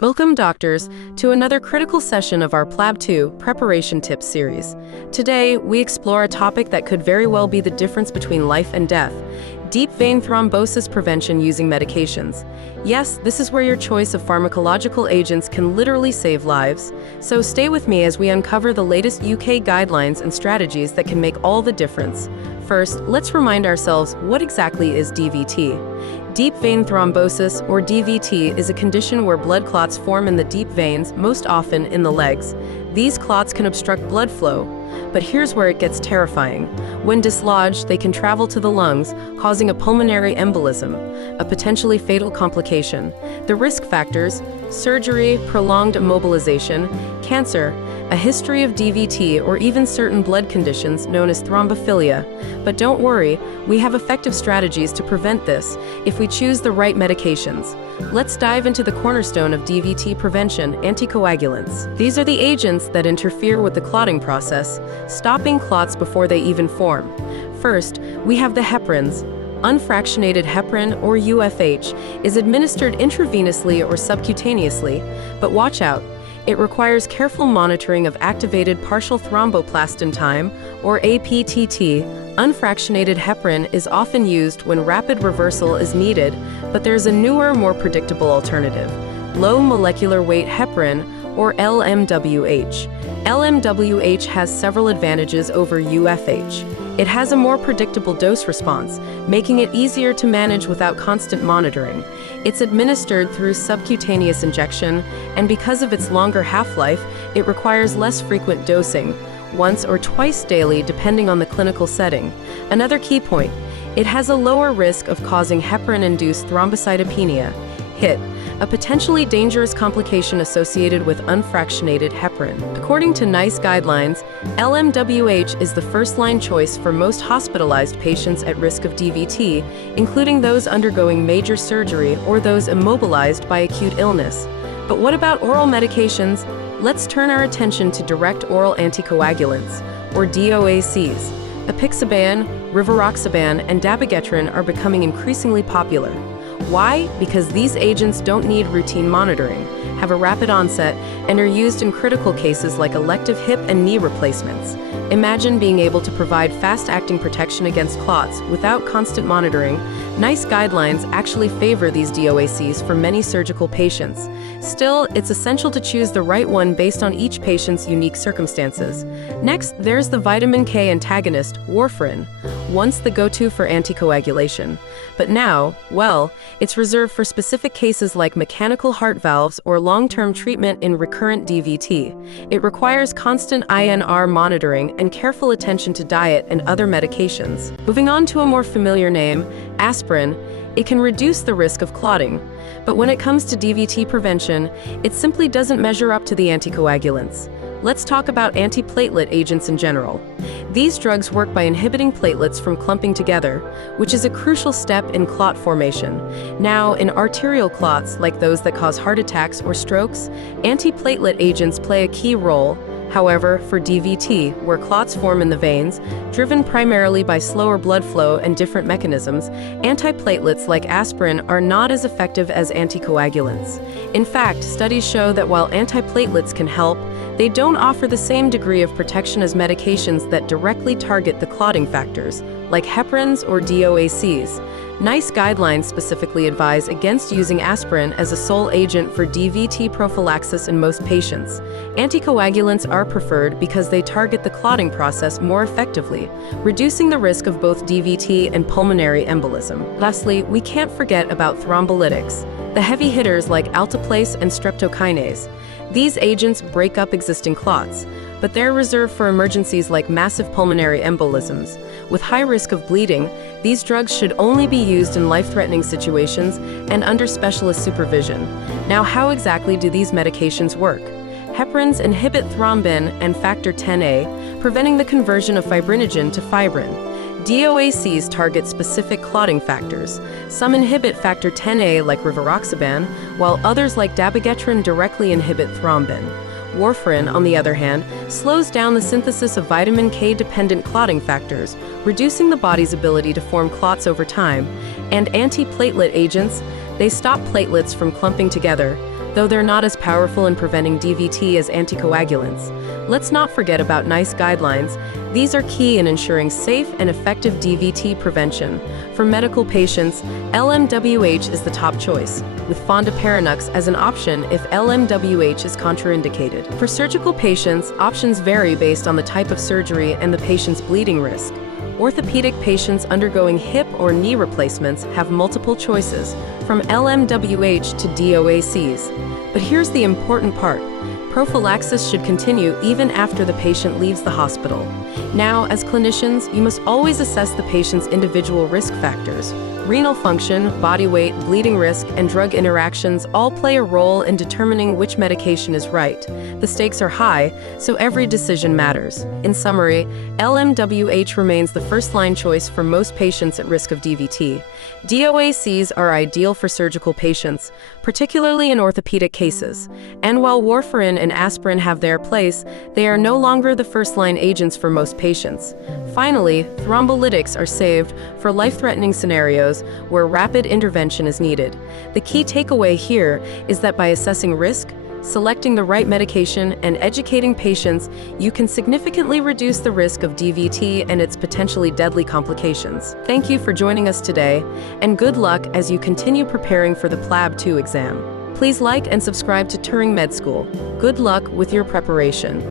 Welcome, doctors, to another critical session of our PLAB 2 Preparation Tips series. Today, we explore a topic that could very well be the difference between life and death: deep vein thrombosis prevention using medications. Yes, this is where your choice of pharmacological agents can literally save lives. So stay with me as we uncover the latest UK guidelines and strategies that can make all the difference. First, let's remind ourselves, what exactly is DVT? Deep vein thrombosis, or DVT, is a condition where blood clots form in the deep veins, most often in the legs. These clots can obstruct blood flow. But here's where it gets terrifying. When dislodged, they can travel to the lungs, causing a pulmonary embolism, a potentially fatal complication. The risk factors: surgery, prolonged immobilization, cancer, a history of DVT, or even certain blood conditions known as thrombophilia. But don't worry, we have effective strategies to prevent this if we choose the right medications. Let's dive into the cornerstone of DVT prevention: anticoagulants. These are the agents that interfere with the clotting process, stopping clots before they even form. First, we have the heparins. Unfractionated heparin, or UFH, is administered intravenously or subcutaneously, but watch out. It requires careful monitoring of activated partial thromboplastin time, or APTT. Unfractionated heparin is often used when rapid reversal is needed, but there's a newer, more predictable alternative: low molecular weight heparin, or LMWH. LMWH has several advantages over UFH. It has a more predictable dose response, making it easier to manage without constant monitoring. It's administered through subcutaneous injection, and because of its longer half-life, it requires less frequent dosing, once or twice daily depending on the clinical setting. Another key point: it has a lower risk of causing heparin-induced thrombocytopenia, HIT, a potentially dangerous complication associated with unfractionated heparin. According to NICE guidelines, LMWH is the first-line choice for most hospitalized patients at risk of DVT, including those undergoing major surgery or those immobilized by acute illness. But what about oral medications? Let's turn our attention to direct oral anticoagulants, or DOACs. Apixaban, rivaroxaban, and dabigatran are becoming increasingly popular. Why? Because these agents don't need routine monitoring, have a rapid onset, and are used in critical cases like elective hip and knee replacements. Imagine being able to provide fast-acting protection against clots without constant monitoring. NICE guidelines actually favor these DOACs for many surgical patients. Still, it's essential to choose the right one based on each patient's unique circumstances. Next, there's the vitamin K antagonist, warfarin, once the go-to for anticoagulation. But now, well, it's reserved for specific cases like mechanical heart valves or long-term treatment in recurrent DVT. It requires constant INR monitoring and careful attention to diet and other medications. Moving on to a more familiar name, aspirin. It can reduce the risk of clotting. But when it comes to DVT prevention, it simply doesn't measure up to the anticoagulants. Let's talk about antiplatelet agents in general. These drugs work by inhibiting platelets from clumping together, which is a crucial step in clot formation. Now, in arterial clots, like those that cause heart attacks or strokes, antiplatelet agents play a key role. However, for DVT, where clots form in the veins, driven primarily by slower blood flow and different mechanisms, antiplatelets like aspirin are not as effective as anticoagulants. In fact, studies show that while antiplatelets can help, they don't offer the same degree of protection as medications that directly target the clotting factors, like heparins or DOACs. NICE guidelines specifically advise against using aspirin as a sole agent for DVT prophylaxis in most patients. Anticoagulants are preferred because they target the clotting process more effectively, reducing the risk of both DVT and pulmonary embolism. Lastly, we can't forget about thrombolytics, the heavy hitters like alteplase and streptokinase. These agents break up existing clots, but they're reserved for emergencies like massive pulmonary embolisms. With high risk of bleeding, these drugs should only be used in life-threatening situations and under specialist supervision. Now, how exactly do these medications work? Heparins inhibit thrombin and factor Xa, preventing the conversion of fibrinogen to fibrin. DOACs target specific clotting factors. Some inhibit factor Xa like rivaroxaban, while others like dabigatran directly inhibit thrombin. Warfarin, on the other hand, slows down the synthesis of vitamin K-dependent clotting factors, reducing the body's ability to form clots over time. And antiplatelet agents, they stop platelets from clumping together, though they're not as powerful in preventing DVT as anticoagulants. Let's not forget about NICE guidelines. These are key in ensuring safe and effective DVT prevention. For medical patients, LMWH is the top choice, with fondaparinux as an option if LMWH is contraindicated. For surgical patients, options vary based on the type of surgery and the patient's bleeding risk. Orthopedic patients undergoing hip or knee replacements have multiple choices, from LMWH to DOACs. But here's the important part. Prophylaxis should continue even after the patient leaves the hospital. Now, as clinicians, you must always assess the patient's individual risk factors. Renal function, body weight, bleeding risk, and drug interactions all play a role in determining which medication is right. The stakes are high, so every decision matters. In summary, LMWH remains the first-line choice for most patients at risk of DVT. DOACs are ideal for surgical patients, particularly in orthopedic cases. And while warfarin and aspirin have their place, they are no longer the first-line agents for most patients. Finally, thrombolytics are saved for life-threatening scenarios where rapid intervention is needed. The key takeaway here is that by assessing risk, selecting the right medication, and educating patients, you can significantly reduce the risk of DVT and its potentially deadly complications. Thank you for joining us today, and good luck as you continue preparing for the PLAB 2 exam. Please like and subscribe to TuringMedSchool. Good luck with your preparation.